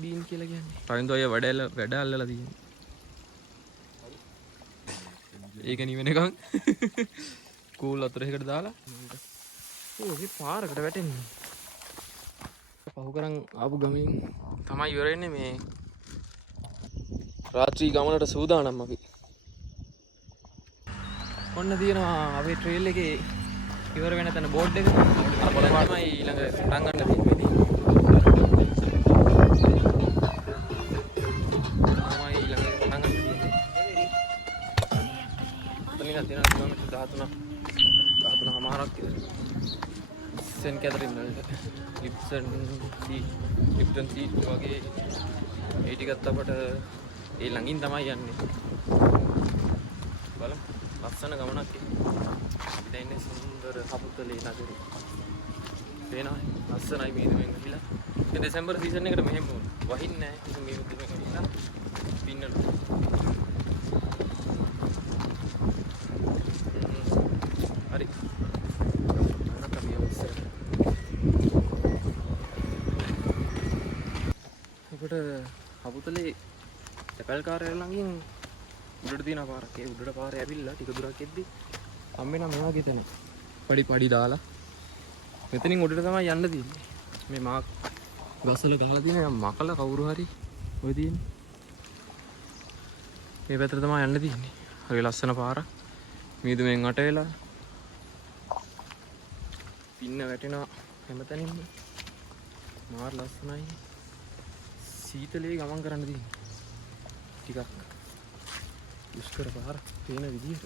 බීන් කියලා කියන්නේ. පයින්ද ඔය වැඩ අල්ලලා තියෙන්නේ. ඒක නිවෙන එකක්. කූල් අතරයකට දාලා. ඕකේ පාරකට වැටෙන්නේ. පහු කරන් ආපු ගමින් තමයි ඉවර වෙන්නේ මේ රාත්‍රී ගමනට සූදානම් අපි. ඔන්න තියෙනවා අපේ ට්‍රේල් එකේ ඉවර වෙන තැන බෝඩ් එක. අර බලන්න තමයි ඊළඟ පටන් ගන්න තියෙන්නේ. තියෙන කිලෝමීටර් 13 හමාරක් විතර. සෙන් කැතරින් වලට ලිප්ටන් සීට් වගේ ඒ ටිකත් අපට ඒ ළඟින් තමයි යන්නේ. බලමු. ලස්සන ගමනක් ඒක. අපි දැන් ඉන්නේ සුන්දර හපුතලේ නගරේ. පේනවා ලස්සනයි මේදුමෙන් ගිහිලා. මේ දෙසැම්බර් සීසන් එකට මෙහෙම වහින්නේ නැහැ. ඉතින් මේ මුද්දෙන් ගිහිලා පින්නලු. හරි. අනක අපි අවශ්‍ය. අපිට හපුතලේ තැපැල් කාර්යාලය ළඟින් උඩට තියෙන පාරක්. ඒ උඩට පාරේ ඇවිල්ලා ටික දුරක් එද්දි හම්බෙනා මේ වගේ තැන. පඩි දාලා මෙතනින් උඩට තමයි යන්න තියෙන්නේ. මේ මාක් ගස්වල ගහලා තියෙන මකල කවුරු හරි ඔය තියෙන්නේ. මේ පැත්තට තමයි යන්න තියෙන්නේ. හරි ලස්සන පාරක්. මීදුමෙන් අට වෙලා පින්න වැටෙනවා හැමතැනින්ම. මාර ලස්සනයි. සීතලේ ගමන් කරන්න තියෙන්නේ. ටිකක් දුෂ්කර පාර පේන විදියට.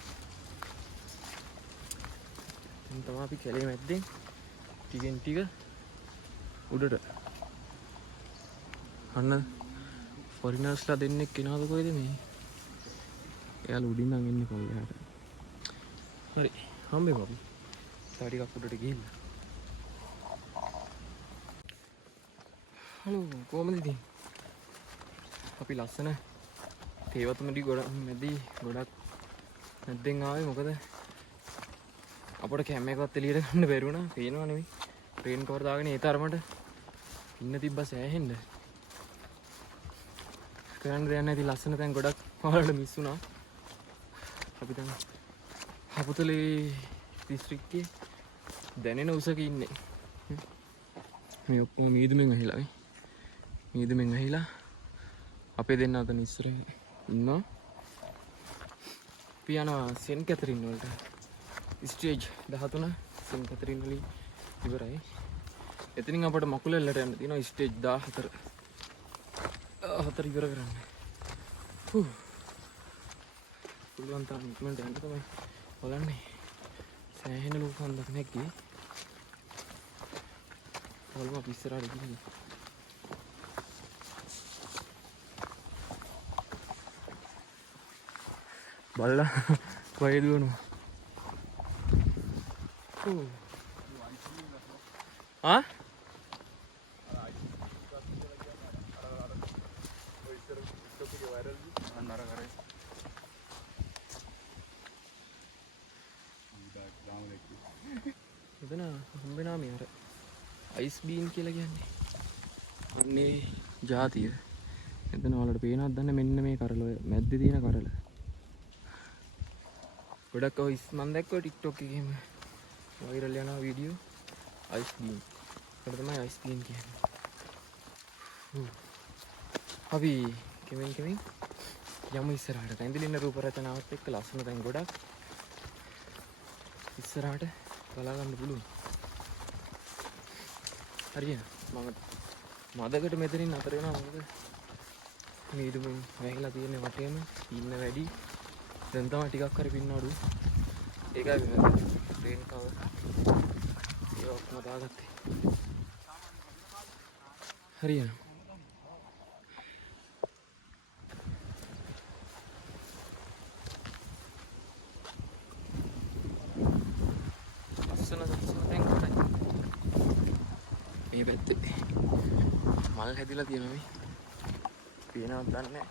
දැන් තමයි අපි කැලේ මැද්දෙන් ටිකෙන් ටික උඩට. අන්න ෆොරිනර්ස්ලා දෙන්නෙක් එනවාද කොහෙද මේ? එයාලා උඩින් නම් එන්නේ කොහොමද? හරි හම්බෙමු අපි. තව ටිකක් උඩට ගිහිල්ලා. හලෝ කොහමද ඉතින්? අපි ලස්සන තේවතුමඩි මැදි ගොඩක් මැද්දෙන් ආවේ. මොකද අපට කැම එකවත් එළියට ගන්න බැරි වුණා. පේනවා නෙවෙයි. රේන් කවර් දාගෙන ඒ තරමට ඉන්න තිබ්බා සෑහෙන්න. කරන්න දෙයක් නැති ලස්සන තැන් ගොඩක් ඔයාලට මිස් වුණා. අපි දැන් හපුතලේ දිස්ත්‍රික්කයේ දැනෙන උසක ඉන්නේ. මේ ඔක්කොම මීදුමෙන් ඇහිලා. මීදුමෙන් ඇහිලා අපේ දෙන්න අතන ඉස්සරහින් ඉන්නවා. අපි යනවා සෙන් කැතරින් වලට. ස්ටේජ් 13 සෙන් කැතරින් වලින් ඉවරයි. එතනින් අපට මකුලෙල්ලට යන්න තියෙනවා ස්ටේජ් 14. 14 ඉවර කරන්න. පුළුවන් තරම් ඉක්මනට යන්න තමයි බලන්නේ. සෑහෙන ලෝක හන්දක් නැග්ගේ. බලමු අපි ඉස්සරහට ගිහින්. බලලා වයේ දුවනවා. ආ? මෙතන හම්බෙනා මේ අර අයිස් බීන් කියලා කියන්නේ. අන්නේ ජාතිය. එතන වලට පේනවද දන්නේ මෙන්න මේ කරල මැද්දේ තියෙන කරල. ගොඩක් ඔය මම දැක්කෝ TikTok එකේම වෛරල් යන වීඩියෝ අයිස් බීන්. ඒක තමයි අයිස් බීන් කියන්නේ. අපි කෙමෙන් යමු ඉස්සරහට. ඇඳිලින්න රූප රචනාවත් එක්ක ලස්සන තැන් ගොඩක් ඉස්සරහට බලා ගන්න පුළුවන්. හරියට මම මදකට මෙතනින් අතර වෙනවා. මොකද මීදුමින් වැහිලා තියෙන වටේම ඉන්න වැඩි. දැන් තමයි ටිකක් හරි පින්න අඩු. ඒකයි මේ ට්‍රේන් කවර් ඒක ඔක්කොම දාගත්තේ. හරියට මේ පැත්තේ මල් හැදිලා තියෙනවා මේ. පේනවද දන්නේ නැහැ.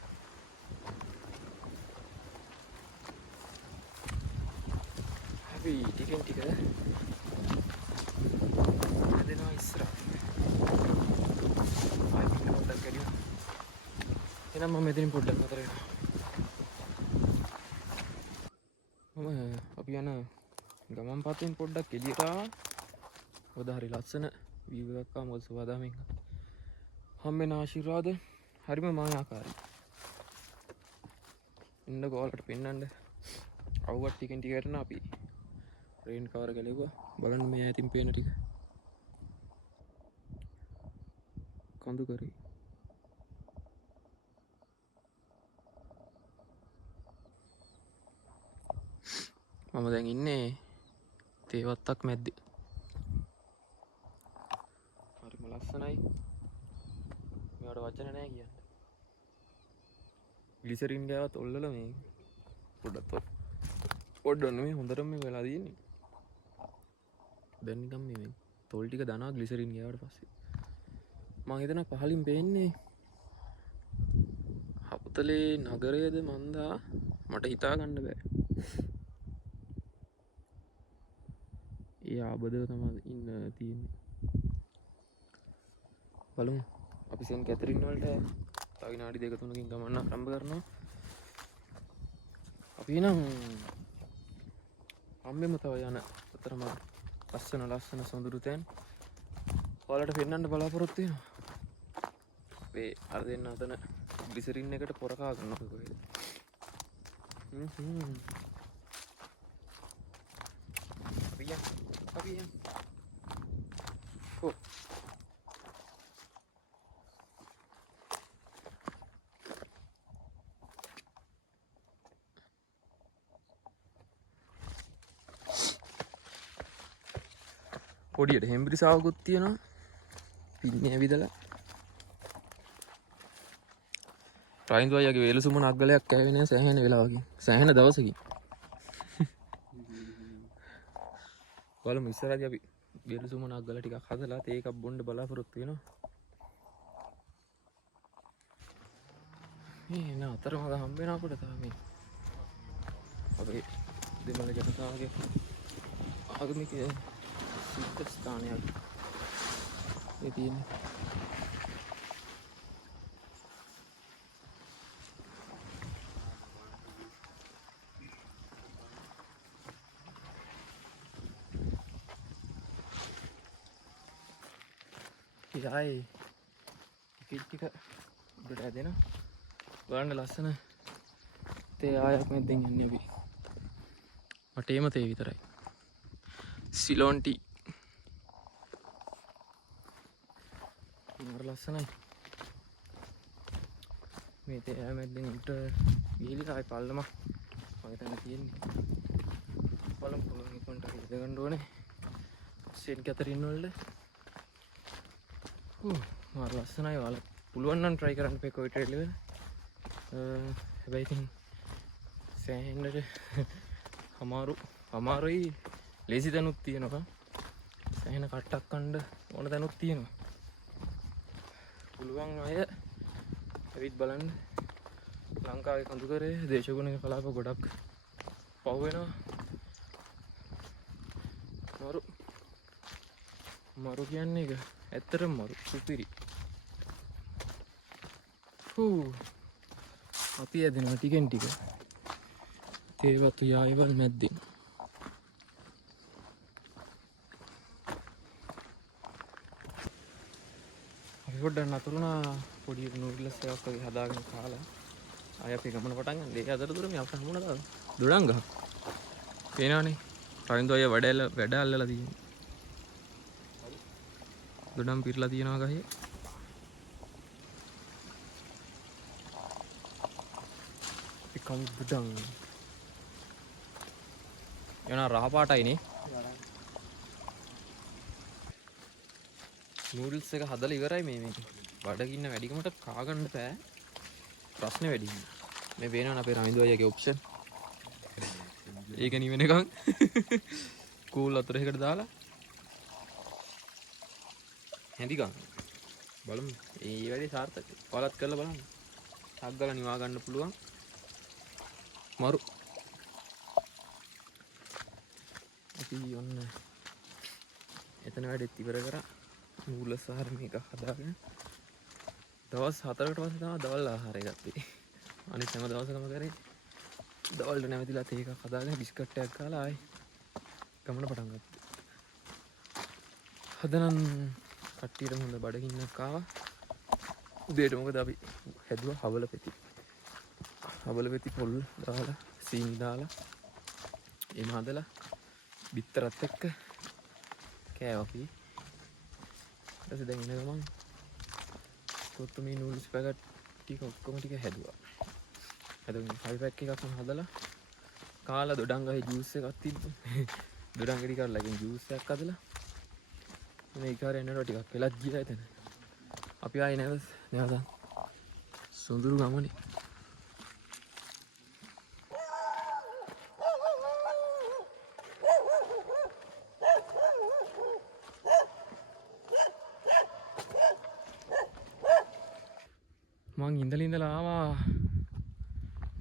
අපි ටිකෙන් ටික හැදෙනවා ඉස්සරහ. ආයි පින්න පොඩ්ඩක් වැඩි වෙනවා. එහෙනම් මම මෙතනින් පොඩ්ඩක් අතර වෙනවා. මම අපි යන ගමන් පතෙන් පොඩ්ඩක් එළියට ආවා. මොකද හරි ලස්සන view එකක් ආවා. මොකද සුවාදාමෙන් හම්බෙන ආශිර්වාද හරිම මායාකාරී. ඉන්න ගෝලට පෙන්නන්න අවුවත් ටිකෙන් ටික යටන අපි රේන් කවර ගලෙව්වා. බලන්න මේ ඈතින් පේන ටික. කඳු කරේ. මම දැන් ඉන්නේ තේවත්තක් මැද්දේ. හරිම ලස්සනයි. මේවට වචන නැහැ කියන්න. ග්ලිසරින් ගෑවත් ඔල්ලලා මේ පොඩ්ඩක් නෙමෙයි හොඳටම මේ වෙලා තියෙන්නේ. දැන් නිකන් මේ තොල් ටික දනවා ග්ලිසරින් ගෑවට පස්සේ. මම හිතන පහලින් පේන්නේ හපුතලේ නගරයේද මන්දා මට හිතා ගන්න බෑ. ඒ ආබදව තමයි ඉන්න තියෙන්නේ. බලමු අපි සෙන් කැතරින් වලට තව විනාඩි 2-3කින් ගමන ආරම්භ කරනවා. අපි නම් අම්මෙම තව යන අතරම ලස්සන සොඳුරු තැන් ඔයාලට පෙන්වන්න බලාපොරොත්තු වෙනවා. මේ අර දෙන්න අතන ග්ලිසරින් එකට පොර කා ගන්නවා කොහෙද? අපි යන්. ඔව්. පොඩියට හෙම්බිරිසාවකුත් තියෙනවා. පින්නේ ඇවිදලා. රයින්දු අයියාගේ වේලුසුමන අග්ගලයක් කෑවේ නෑ සෑහෙන වෙලාවකින්. සෑහෙන දවසකින්. බලමු ඉස්සරහදී අපි වේලුසුමන අග්ගල ටිකක් හදලා තේ එකක් බොන්න බලාපොරොත්තු වෙනවා. මේ නා අතරමඟ හම්බ වෙන අපිට තමයි අපේ දෙමළ ජනතාවගේ ආගමික සිද්ධ ස්ථානයක් මේ තියෙන්නේ. ඉතින් ටික උඩට ඇදෙනවා. බලන්න ලස්සන තේ ආයක් මෙතෙන් යන්නේ අපි. වටේම තේ විතරයි. Ceylon T. මර ලස්සනයි. මේ තේ ආය මෙතෙන් උඩට ගිහිල්ලා ආයි පල්ලම මගේ තැන තියෙන්නේ. බලමු පුළුවන් ඉක්මනට අපි ඉඳ ගන්න ඕනේ. සෙන් කැතරින් වලට. මර ලස්සනයි. ඔයාලා පුළුවන් නම් try කරන්න මේ කොයි ට්‍රේල් එක. හැබැයි ඉතින් සෑහෙන්නට අමාරුයි ලේසි තැනුත් තියෙනවා. සෑහෙන කට්ටක් කන්න ඕන තැනුත් තියෙනවා. පුළුවන් අය ඇවිත් බලන්න. ලංකාවේ කඳුකරේ දේශගුණික කලාප ගොඩක් පහු වෙනවා. මරු කියන්නේ එක ඇත්තටම මරු සුපිරි. අපි ඇදෙනවා ටිකෙන් ටික තේවතු යායවල් මැද්දෙන්. අපි පොඩ්ඩක් නතරුණා පොඩි නූඩ්ලස් එකක් වගේ හදාගෙන කාලා ආය අපි ගමන පටන් ගන්න. ඒක අතරතුර මේ අපට හමුණා දොඩංගහ පේනවනේ. රවින්දු අයියා වැඩ අල්ලලා තියෙනවා. දොඩම් පිරලා තියෙනවා ගහේ. පිකම් දොඩම් එනවා රහ පාටයිනේ. නූඩල්ස් එක හදලා ඉවරයි. මේක බඩගින්න වැඩිකමට කා ගන්න බෑ. ප්‍රශ්නේ වැඩි. මේ වෙනවනේ අපේ රවින්දු අයියාගේ ඔප්ෂන්. ඒක නිවෙනකන් කූල් අතරයකට දාලා හැඳි ගන්න. බලමු. ඒ වැඩේ සාර්ථකයි. ඔයාලත් කරලා බලන්න. ටක් ගාලා නිවා ගන්න පුළුවන්. මරු. අපි ඔන්න එතන වැඩෙත් ඉවර කරා. නූල සාර මේක හදාගෙන දවස් 4කට පස්සේ තමයි දවල් ආහාරය ගත්තේ. අනිත් හැම දවසකම කරේ දවල්ට නැවතිලා තේ එකක් හදාගෙන බිස්කට් එකක් කාලා ආයි ගමන පටන් ගත්තා. අද නම් කට්ටියට හොඳ බඩගින්නක් ආවා. උදේට මොකද අපි හැදුවා හවල පෙති. හවල පෙති පොල් දාලා සීනි දාලා එම හදලා බිත්තරත් එක්ක කෑවා අපි. ඊට පස්සේ දැන් ඉන්න ගමන් කොත්තුමී නූඩල්ස් පැකට් ටික ඔක්කොම ටික හැදුවා. හැදුවා 5 පැක් එකක් මම හදලා කාලා දොඩංගයි ජූස් එකක් තිබ්බා. දොඩංග ටික අරලාගෙන ජූස් එකක් හදලා මේ ඉකාරේ එන්නට ටිකක් වෙලක් ගියා එතන. අපි ආයේ නැවත සොඳුරු ගමනේ. මං ඉඳලා ආවා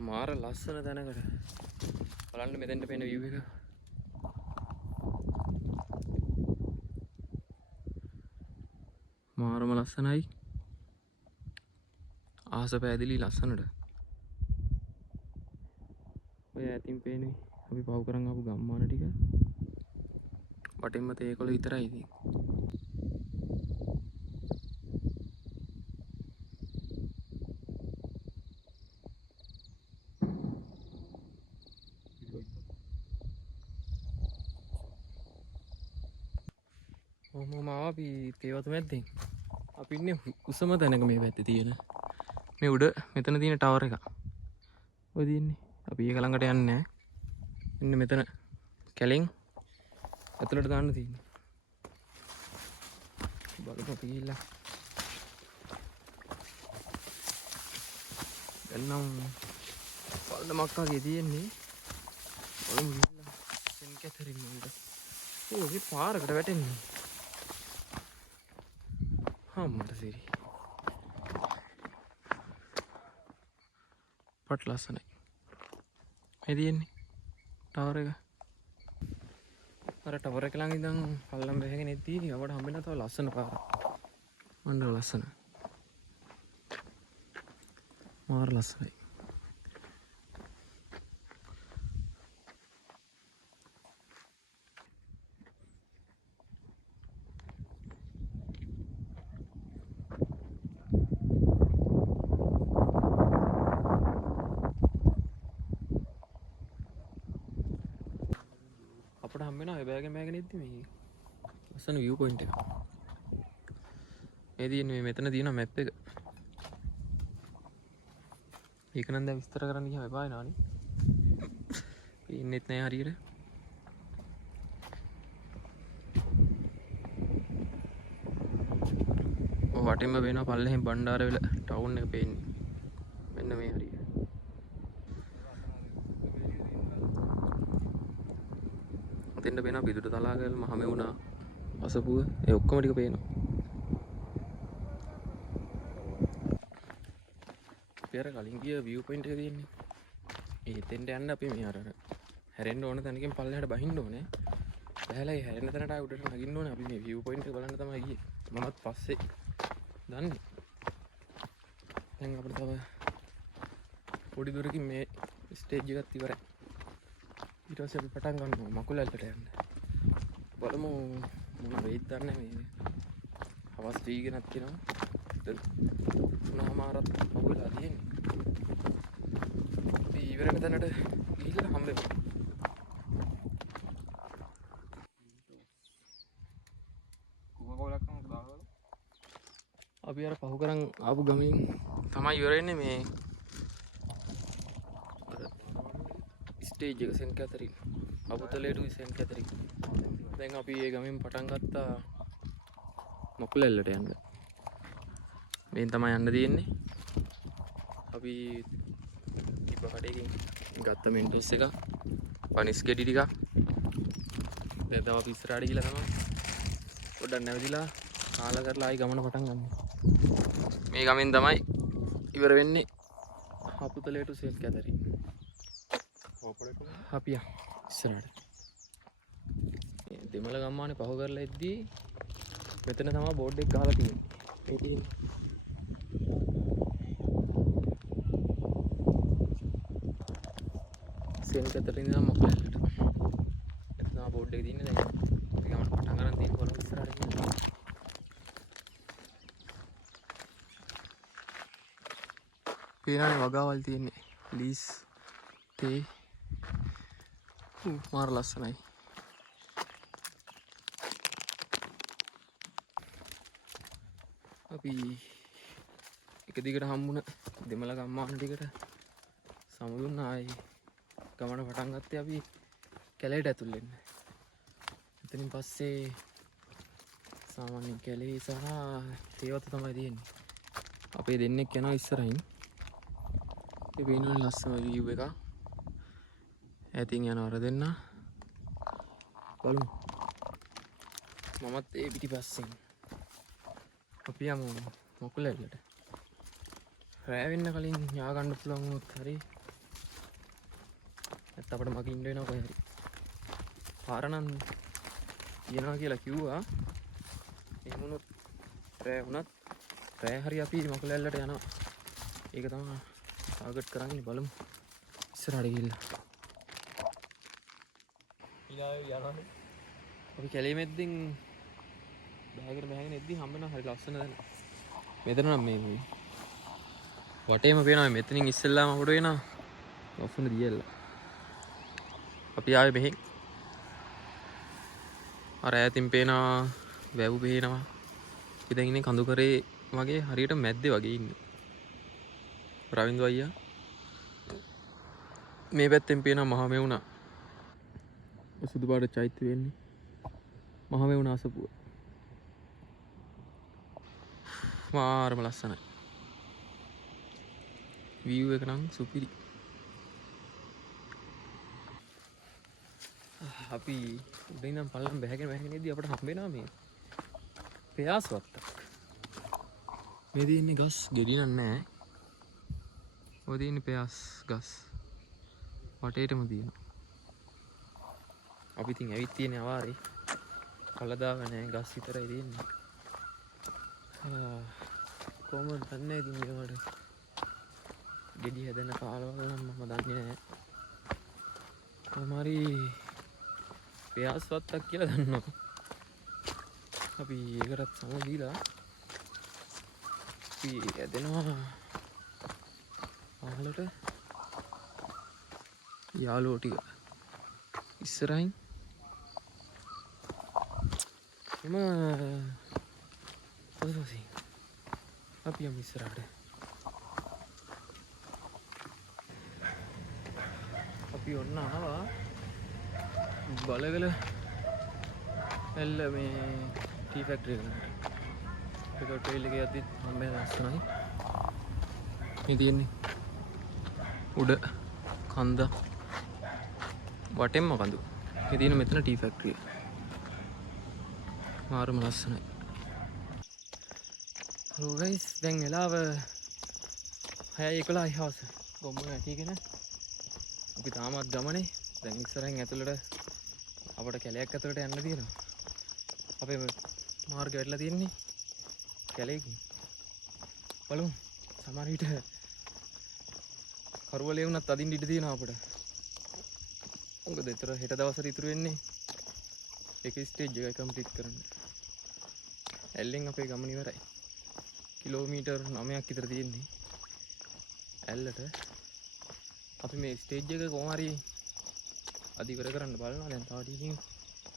මාර ලස්සන තැනකට. බලන්න මෙතෙන්ට පේන view එක. මාරම ලස්සනයි. ආස පැහැදිලි ලස්සනට. ඔය ඇතින් පේන්නේ අපි පහු කරන් ආපු ගම්මාන ටික. වටින්ම තේකොළ විතරයි ඉතින්. මම අපි තේවතු මැද්දෙන් අපි ඉන්නේ උසම තැනක මේ පැත්තේ තියෙන මේ උඩ මෙතන තියෙන ටවර් එක. ඔය තියෙන්නේ. අපි ඒක ළඟට යන්නේ නැහැ. ඉන්න මෙතන කැලෙන් ඇතුළට දාන්න තියෙන්නේ. බලමු අපි ගිහිල්ලා. දැන් නම් බලන්න මක්කාගේ තියෙන්නේ. බලමු ගිහිල්ලා සෙන් කැතරින් උඩ. ඕකේ පාරකට වැටෙන්නේ. මට සිරි පට ලස්සනයි. මේ තියෙන්නේ ටවර් එක. අර ටවර් එක ළඟ ඉඳන් පල්ලම් බැහැගෙන එද්දී අපට හම්බෙලා තව ලස්සන පාරක්. මන්ද ලස්සන. මාර ලස්සනයි. අපට හම්බෙන ඔය බෑගෙන ඉද්දි මේ ලස්සන view point එක. මේ තියෙන්නේ මෙතන තියෙන map එක. ඒක නම් දැන් විස්තර කරන්න ගියාම එපා වෙනවනේ. ඉන්නෙත් නෑ හරියට. ඔය වටින්ම වෙනවා පල්ලෙහෙන් බණ්ඩාරවෙල ටවුන් එක පේන්නේ. මෙන්න මේ හරියට. අතෙන්ට පේනවා පිදුරු තලාගල මහමෙවුනා අසපුව ඒ ඔක්කොම ටික පේනවා. පෙර කලින් ගිය view point එක තියෙන්නේ. එතෙන්ට යන්න අපි මේ අර හැරෙන්න ඕන තැනකින් පල්ලෙහාට බහින්න ඕනේ. බහැලා ඒ හැරෙන තැනට ආයි උඩට නගින්න ඕනේ. අපි මේ view point එක බලන්න තමයි ගියේ. මමත් පස්සේ දන්නේ. දැන් අපිට තව පොඩි දුරකින් මේ ස්ටේජ් එකත් ඉවරයි. ඊට පස්සේ අපි පටන් ගන්නවා මකුලැල්ලට යන්න. බලමු මොන වෙයිද දන්නේ මේ. හවස් 3 ගෙනත් කියනවා. තුනමාරත් මකුලලා තියෙන්නේ. අපි ඉවර වෙන තැනට ගිහිල්ලා හම්බෙමු. අපි අර පහු කරන් ආපු ගමෙන් තමයි ඉවර වෙන්නේ මේ ස්ටේජ් එක සෙන් කැතරින්. අපුතලේට සෙන් කැතරින්. දැන් අපි මේ ගමෙන් පටන් ගත්තා මකුලැල්ලට යන්න. මේන් තමයි යන්න තියෙන්නේ. අපි තිබ්බ කඩේකින් ගත්ත මෙන්ටෝස් එක, පනිස් ගෙඩි ටික. දැන් තමයි අපි ඉස්සරහට ගිහලා තමයි පොඩ්ඩක් නැවතිලා කාලා කරලා ආයි ගමන පටන් ගන්න. මේ ගමෙන් තමයි ඉවර වෙන්නේ අපුතලේට සෙන් කැතරින්. අපි ඉස්සරහට දෙමළ ගම්මානේ පහු කරලා එද්දී මෙතන තමයි බෝඩ් එක ගහලා තියෙන්නේ. මේ තියෙන්නේ වෙන පැත්තට ඉඳන් මොකලට. එතන බෝඩ් එක තියෙන්නේ දැන්. අපි ගමන පටන් ගන්න තියෙන කොළඹ ඉස්සරහට ගිහින්. පේනනේ වගාවල් තියෙන්නේ. ලීස් තේ මාර ලස්සනයි. අපි එක දිගට හම්බුණ දෙමළ ගම්මාන ටිකට සමුදුන්න ආයි ගමන පටන් ගත්තේ අපි කැලේට ඇතුල් වෙන්න. එතනින් පස්සේ සාමාන්‍ය කැලේ සහ තේවත තමයි තියෙන්නේ. අපේ දෙන්නෙක් යනවා ඉස්සරහින්. ඒ වෙනුවෙන් ලස්සන view එක. ඈතින් යනවා අර දෙන්න. බලමු. මමත් ඒ පිටිපස්සෙන්. අපි යමු මොකලෙල්ලට. රෑ වෙන්න කලින් යා ගන්න පුළුවන් වුණොත් හරි. නැත්නම් අපිට මගින්න වෙනවා කොහේ හරි. පාර නම් තියනවා කියලා කිව්වා. එහෙම වුණොත් රෑ වුණත් රෑ හරි අපි මොකලෙල්ලට යනවා. ඒක තමයි ටාගට් කරන්නේ. බලමු ඉස්සරහට ගිහිල්ලා. යනවා. අපි කැලේ මැද්දෙන් බෑගෙන එද්දි හම්බෙන හරි ලස්සන දැන. මෙතන නම් මේ වටේම පේනවා. මෙතනින් ඉස්සෙල්ලාම අපට වෙනවා ලස්සන දියල්ල. අපි ආවේ මෙහෙන්. අර ඈතින් පේනවා වැව් පේනවා. අපි දැන් ඉන්නේ කඳුකරේ වගේ හරියට මැද්දේ වගේ ඉන්නේ. රවින්දු අයියා. මේ පැත්තෙන් පේනවා මහා මෙවුනා. සුදු පාට චෛත්‍ය වෙන්නේ. මහා මෙවුනා අසපුව. මාරම ලස්සනයි. view එක නම් සුපිරි. අපි උඩින් නම් පල්ලම් බැහැගෙන ඉද්දි අපිට හම්බෙනවා මේ පෙයාස් වත්තක්. මේ තියෙන්නේ ගස් ගෙඩි නැහැ. ඔය තියෙන්නේ පෙයාස් ගස්. වටේටම තියෙනවා. අපි ඉතින් ඇවිත් තියෙන්නේ අවාරේ. කළදාව නැහැ ගස් විතරයි තියෙන්නේ. කොහොමද දන්නේ ඉතින් මේවට ගෙඩි හැදෙන කාලවල නම් මම දන්නේ නැහැ. කොහොමරි පෙයාස් වත්තක් කියලා දන්නවා. අපි ඒකටත් සම දීලා අපි ඇදෙනවා අහලට යාළුවෝ ටික ඉස්සරහින් එම පොසොසි අපි යමු ඉස්සරහට. අපි ඔන්න ආවා බලගල එල්ල මේ ටී ෆැක්ටරි එකට. ඒක ට්‍රේල් එකේ යද්දි හම්බෙන ලස්සනයි. මේ තියෙන්නේ උඩ කන්ද වටෙන්ම කඳු. මේ තියෙන මෙතන ටී ෆැක්ටරි. මාරම ලස්සනයි. හලෝ ගයිස්, දැන් වෙලාව 6:11යි හවස. ගොම්මුණ ඇටිගෙන අපි තාමත් ගමනේ. දැන් ඉස්සරහින් ඇතුළට අපට කැලයක් ඇතුළට යන්න තියෙනවා. අපේ මාර්ගය වැටලා තියෙන්නේ කැලේකින්. බලමු. සමහර විට කරුවලේ වුණත් අදින්න ඉඩ තියෙනවා අපට. මොකද ඒතර හෙට දවසට ඉතුරු වෙන්නේ එක ස්ටේජ් එකයි කම්ප්ලීට් කරන්න. ඇල්ලෙන් අපේ ගමන ඉවරයි. කිලෝමීටර් 9ක් විතර තියෙන්නේ ඇල්ලට. අපි මේ ස්ටේජ් එක කොහොම හරි අධිකර කරන්න බලනවා. දැන් තව ටිකකින්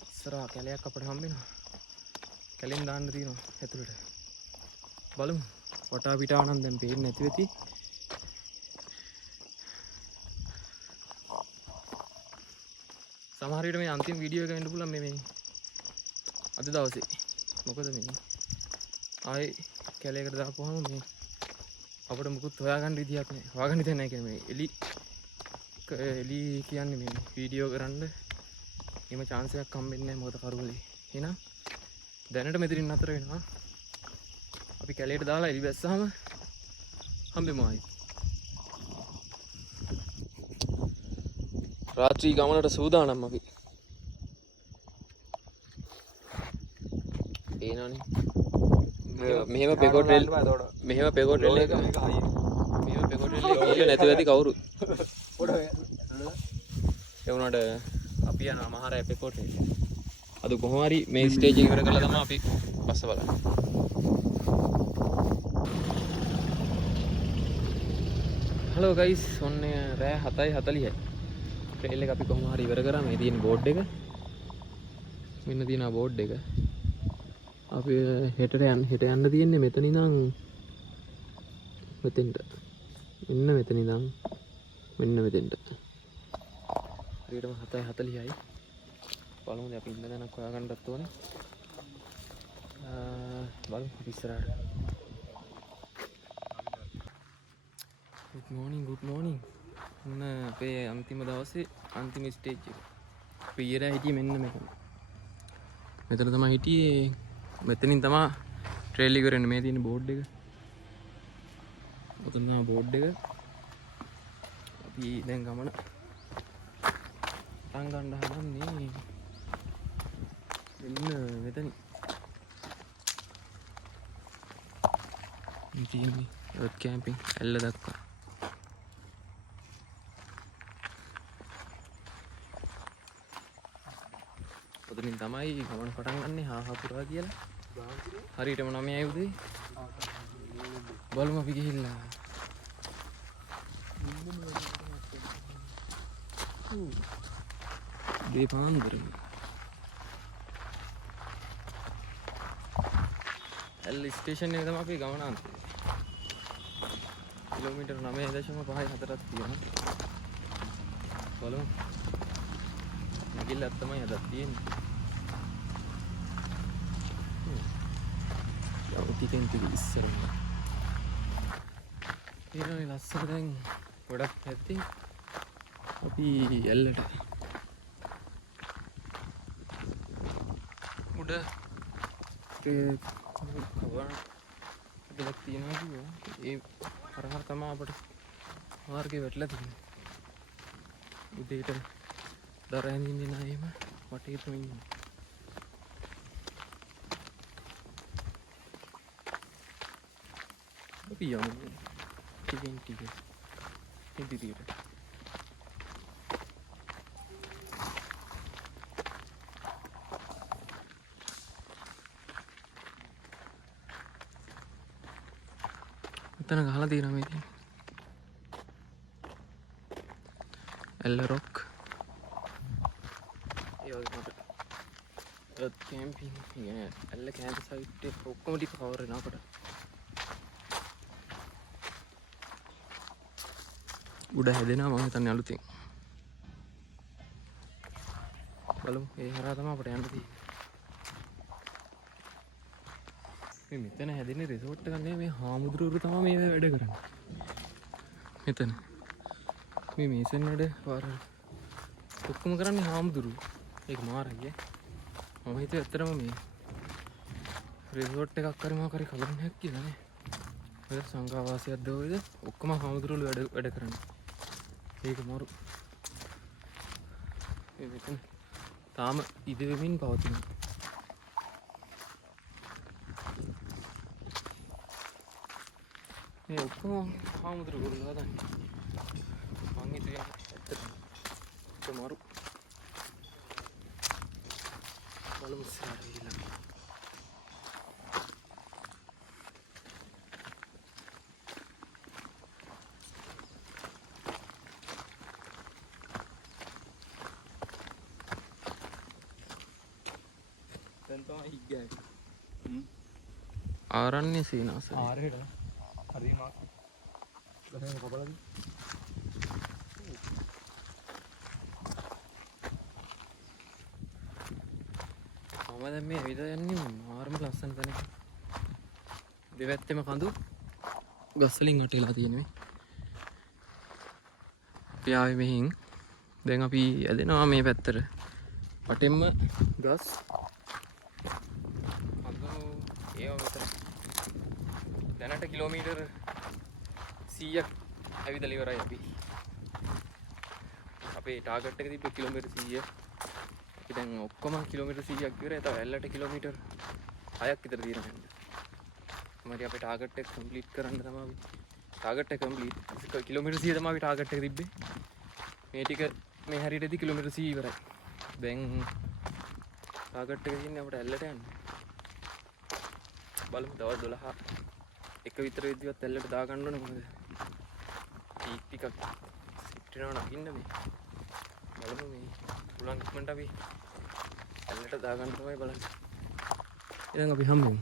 ඉස්සරහා කැලයක් අපට හම්බ වෙනවා. කැලෙන් දාන්න තියෙනවා ඇතුළට. බලමු. වටා පිටාව නම් දැන් පේන්නේ නැති වෙති. සමහර විට මේ අන්තිම වීඩියෝ එක වෙන්න පුළුවන් මේ අද දවසේ. මොකද මේ ආයේ කැලේකට දාපුවාම මේ අපිට මුකුත් හොයාගන්න විදියක් නැහැ. හොයාගන්න දෙයක් නැහැ කියන්නේ මේ එලි කියන්නේ මේ වීඩියෝ කරන්න එහෙම chance එකක් හම්බෙන්නේ නැහැ මොකද කරුවලේ. එහෙනම් දැනට මෙතනින් නතර වෙනවා. අපි කැලේට දාලා එලි බැස්සාම හම්බෙමු ආයි. රාත්‍රී ගමනට සූදානම් අපි. පේනවනේ. මෙහෙම පෙකොට් රෙල් එක මෙහෙම පෙකොට් රෙල් එක ගිහලා නැති වෙති කවුරුත්. ඒ වුණාට අපි යනවා මහරෑ පෙකොටේ. අද කොහොම හරි මේ ස්ටේජ් එක ඉවර කරලා තමයි අපි බස්ස බලන්නේ. හලෝ ගයිස්, ඔන්න රෑ 7:40යි. ට්‍රේල් එක අපි කොහොම හරි ඉවර කරා. මේ තියෙන බෝඩ් එක. මෙන්න තියෙනවා බෝඩ් එක. අපි හෙට යන්න තියෙන්නේ මෙතන ඉඳන් මෙතෙන්ට. මෙන්න මෙතන ඉඳන් මෙන්න මෙතෙන්ට. හරියටම 7:40යි. බලමුද අපි ඉන්න දැනක් හොයාගන්නත් ඕනේ. බලමු ඉස්සරහට. good morning. ඔන්න අපේ අන්තිම දවසේ අන්තිම ස්ටේජ් එක. අපි ඊයරා හිටියේ මෙන්න මෙතන. මෙතන තමයි හිටියේ. මෙතනින් තමයි ට්‍රේල් එක කරන්නේ. මේ තියෙන බෝඩ් එක. ඔතන තමයි බෝඩ් එක. අපි දැන් ගමන පටන් ගන්න හදන්නේ. මෙන්න මෙතන. ඉතින් රොඩ් කැම්පින් ඇල්ල දක්වා. ඔතනින් තමයි ගමන පටන් ගන්නේ හාහපුරා කියලා. හරියටම 9යි උදේ. බලමු අපි ගිහිල්ලා. දීපාන්දරම. ඇල්ල ස්ටේෂන් එක තමයි අපි ගමන අන්තිමේ. කිලෝමීටර් 9.54ක් තියෙනවා. බලමු. නැගිල්ලක් තමයි අද තියෙන්නේ. ටිකෙන් ටික ඉස්සරහ. ඊළඟ ලස්සන දැන් ගොඩක් ඇති. අපි ඇල්ලට උඩ කවරක් තියෙනවා කිව්වා. ඒ හරහා තමයි අපට මාර්ගේ වැටලා තියෙන්නේ. උදේට දර ඇඳින්නේ නැහැ එහෙම වටේටම ඉන්නවා. අපි යමු ටිකෙන් ටික ඉදිරියට. මෙතන ගහලා තියෙනවා මේ තියෙන ඇල්ල රොක්. ඒ වගේ මට කැම්පින් කියන්නේ ඇල්ල කැම්ප් සයිට් එක ඔක්කොම ටික කවර් වෙනවා අපට. උඩ හැදෙනවා මම හිතන්නේ අලුතින්. බලමු ඒ හරහා තමයි අපට යන්න තියෙන්නේ. මේ මෙතන හැදෙන්නේ රිසෝට් එකක් නෙමෙයි, මේ හාමුදුරුවෝ තමයි මේ වැඩ කරන්නේ. මෙතන මේ මේසන් වැඩ පාර ඔක්කොම කරන්නේ හාමුදුරුවෝ. ඒක මාරයි. මම හිතුවේ ඇත්තටම මේ රිසෝට් එකක් කරනවා කරේ කලුණක් කියලා නේ. ඒක සංඝාවාසයක්ද ඔයද? ඔක්කොම හාමුදුරුවෝ වැඩ කරන්නේ. ඒක මරු. මේ මෙතන තාම ඉදි වෙමින් පවතිනවා. මේ ඔක්කොම හාමුදුරුවෝ හදන්නේ. මං හිතුවේ ඇත්තටම ඒක මරු. බලමු ඉස්සරහට ගිහලා. දැන් තමයි හිග්ගෑ. ආරණ්‍ය සීනාසන. ආරේට හරි මාක්. ගහන කොබලද? මම දැන් මේ ඇවිල්ලා යන්නේ මාරම ලස්සන තැනක. දෙවැත්තෙම කඳු ගස් වලින් වටේලා තියෙනවා. අපි ආවේ මෙහින්. දැන් අපි ඇදෙනවා මේ පැත්තට. වටෙන්ම ගස්. කඳු ඒව මෙතන. දැනට කිලෝමීටර් 100ක් ඇවිදලා ඉවරයි අපි. අපේ ටාගට් එක තිබ්බ කිලෝමීටර් 100. අපි දැන් ඔක්කොම කිලෝමීටර් 100ක් ඉවරයි. තව ඇල්ලට කිලෝමීටර් 6ක් විතර තියෙනවා නේද? මොකද අපේ ටාගට් එක කම්ප්ලීට් කරන්න තමයි අපි ටාගට් එක කම්ප්ලීට් කිලෝමීටර් 100 තමයි අපි ටාගට් එක තිබ්බේ. මේ ටික මේ හරියටදී කිලෝමීටර් 100 ඉවරයි. දැන් ටාගට් එක තියෙන්නේ අපිට ඇල්ලට යන්න. බලමු දවස් 12 එක විතර විදිහට ඇල්ලට දා ගන්න ඕනේ මොකද පීක් ටිකක් සිට් වෙනවා නගින්න මේ. බලමු මේ පුළුවන් ඉක්මනට අපි ඇල්ලට දා ගන්න තමයි බලන්න. ඉතින් අපි හම්බෙමු.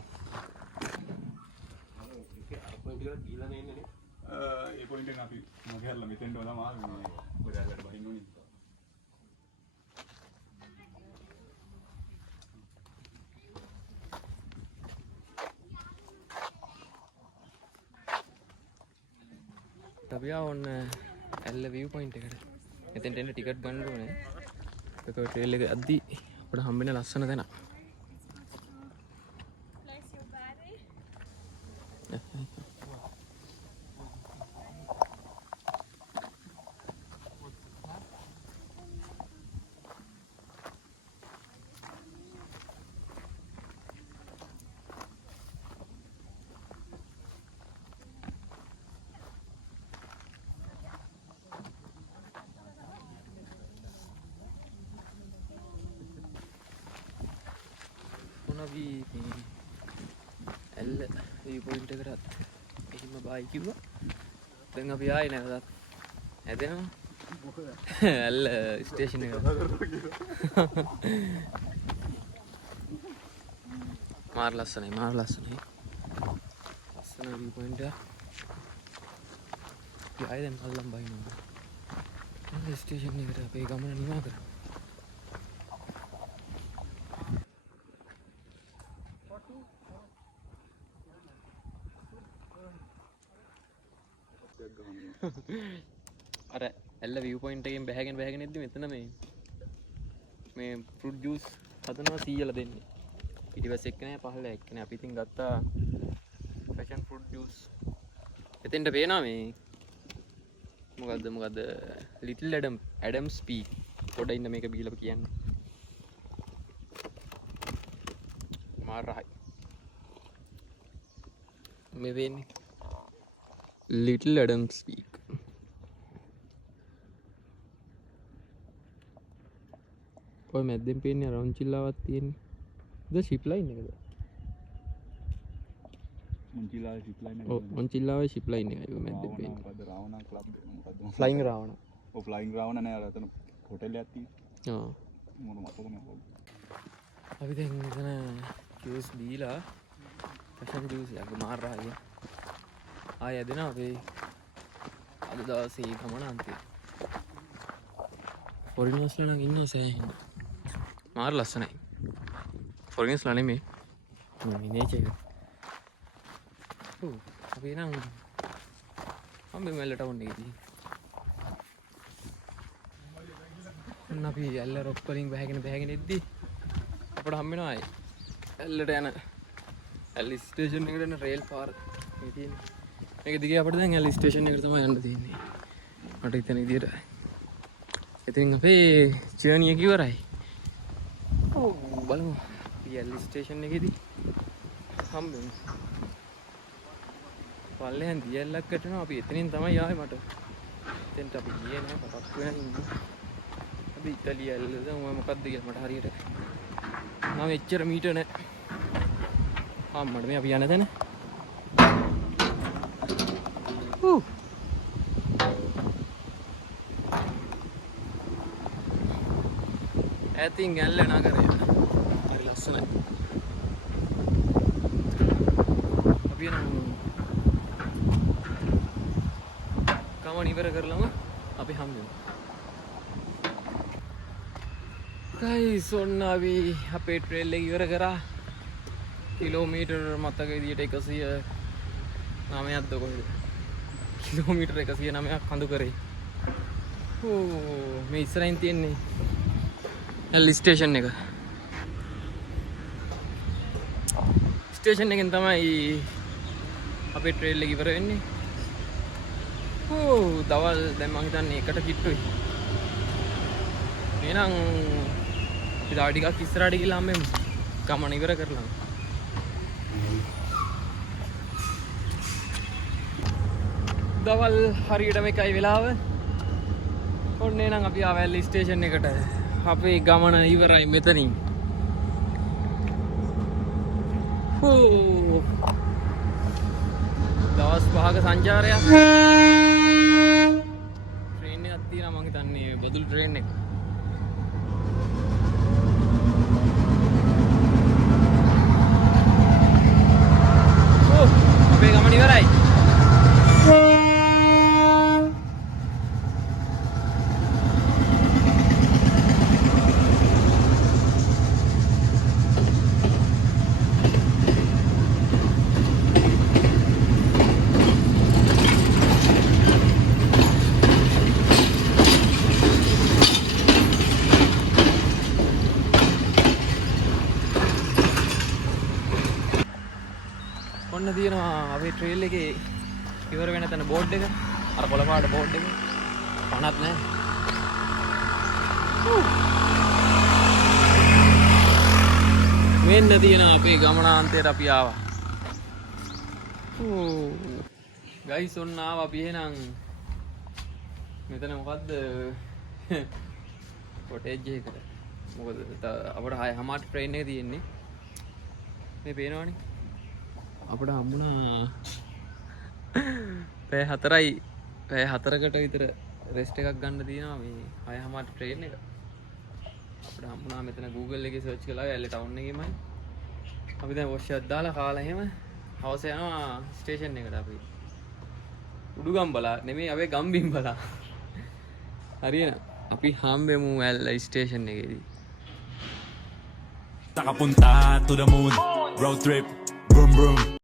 ඒ පොයින්ට් එක අපි මගහැරලා මෙතෙන්ට වදාම ආවේ මේ ගොඩාලට බහින්න ඕනේ. අපි ආවොන්න ඇල්ල view point එකට. මෙතෙන්ට එන්න ටිකට් ගන්න ඕනේ. ඒක ට්‍රේල් එක අද්දි අපිට හම්බෙන ලස්සන තැන. අපි ඇල්ල view point එකටත් එහෙම බයි කිව්වා. දැන් අපි ආයේ නැවතත් හැදෙනවා ඇල්ල ස්ටේෂන් එකට. මාර ලස්සනයි ලස්සන view point එක. අපි ආයේ දැන් පල්ලම් බයිනවා. ඇල්ල ස්ටේෂන් එකට අපේ ගමන නිමා කරමු. අර ඇල්ල view point එකෙන් බැහැගෙන ඉද්දි මෙතන මේ fruit juice හදනවා 100ලා දෙන්නේ. ඊටපස්සේ එක්ක නෑ පහළ එක්ක නෑ. අපි ඉතින් ගත්තා passion fruit juice. එතෙන්ට පේනවා මේ මොකද්ද little Adams Peak. පොඩ ඉන්න මේක බීලා කියන්නේ. මාරයි. මේ වෙන්නේ little Adams Peak. ඔය මැද්දෙන් පේන්නේ රවුන්ඩ් චිල්ලාවක් තියෙන්නේ. ද ෂිප් ලයින් එකද? මුන්චිලාවේ ෂිප් ලයින් එක. ඔව් මුන්චිල්ලාවේ ෂිප් ලයින් එකයි ඔය මැද්දෙන් පේන්නේ. මොකද රාවණා ක්ලබ් එක මොකද්ද? ෆ්ලයින් රාවණ. ඔව් ෆ්ලයින් රාවණ නෑ අර එතන හොටෙල් එකක් තියෙනවා. ඔව්. මොන මතක නෑ. අපි දැන් මෙතන ජූස් බීලා passion juice එක මාර රාගය. ආය ඇදෙනවා අපේ අද දවසේ ගමන අන්තිම. ෆොරිනර්ස්ලා නම් ඉන්නවා සෑහෙන. මාර ලස්සනයි. ෆොරිනර්ස්ලා නෙමෙයි. මේ නේචර් එක. ඔව් අපි නම් හම්බෙ මෙල්ලට වුණ එකදී. අපි ඇල්ල රොක් වලින් බැහැගෙන ඉද්දි අපිට හම්බ වෙනවා ඇල්ලට යන ඇල් ස්ටේෂන් එකට යන රේල් පාර මේ තියෙන්නේ. මේක දිගේ අපිට දැන් ඇල් ස්ටේෂන් එකට තමයි යන්න තියෙන්නේ. මට හිතෙන විදියට. ඉතින් අපේ ජර්නි එක ඉවරයි. ඔව් බලමු. අපි ඇල් ස්ටේෂන් එකේදී හම්බෙමු. පල්ලෙන් දියල්ලක් කටනවා. අපි එතනින් තමයි ආවේ මට. එතෙන්ට අපි ගියේ නෑ පටක් වෙන ඉන්නේ. අපි ඉතාලිය ඇල්ලද මොකක්ද කියලා මට හරියට මම එච්චර මීටර් නෑ. අම්මට මේ අපි යන තැන. ඇතින් ඇල්ල නගරය. හරි ලස්සනයි. අපි නම් ගමන ඉවර කරලම අපි හම්බෙමු. ගයිස් ඔන්න අපි අපේ ට්‍රේල් එක ඉවර කරා. කිලෝමීටර් මතක විදියට 109ක්ද කොහෙද? කිලෝමීටර් 109ක් කඳු කරේ. ඕ මේ ඉස්සරහින් තියෙන්නේ ඇල් ස්ටේෂන් එක. ස්ටේෂන් එකෙන් තමයි අපේ ට්‍රේල් එක ඉවර වෙන්නේ. ඕ දවල් දැන් මං හිතන්නේ එකට කිට්ටුයි. එහෙනම් අපි තව ටිකක් ඉස්සරහට ගිහලා මේ ගමන ඉවර කරලා. දවල් හරියට මේකයි වෙලාව. ඔන්න එහෙනම් අපි ආවැල් ස්ටේෂන් එකට. අපේ ගමන ඉවරයි මෙතනින්. දවස් 5ක සංචාරයක්. ට්‍රේන් එකක් තියෙනවා මං හිතන්නේ බදුළු ට්‍රේන් එක. අපේ ගමන ඉවරයි. ඔන්න තියෙනවා අපේ ට්‍රේල් එකේ ඉවර වෙන තැන බෝඩ් එක. අර කොළ පාට බෝඩ් එක. පණක් නැහැ. මෙන්න තියෙනවා අපේ ගමනාන්තයට අපි ආවා. ගයිස් ඔන්න ආවා අපි එහෙනම් මෙතන මොකද්ද කොටේජ් එකකට. මොකද අපිට 6:00ට ට්‍රේන් එක තියෙන්නේ. මේ පේනවනේ. අපිට හම්බුණා පැය 4කට විතර රෙස්ට් එකක් ගන්න තියෙනවා මේ 6:00ට ට්‍රේන් එක. අපිට හම්බුණා මෙතන Google එකේ සර්ච් කළා ඇල්ලේ ටවුන් එකේමයි. අපි දැන් වොෂ් එකක් දාලා කාලා එහෙම හවස යනවා ස්ටේෂන් එකට අපි. උඩුගම්බලා නෙමෙයි අපේ ගම්බිම්බලා. හරියන අපි හම්බෙමු ඇල්ල ස්ටේෂන් එකේදී. Nakapunta to the moon, road trip, vroom vroom.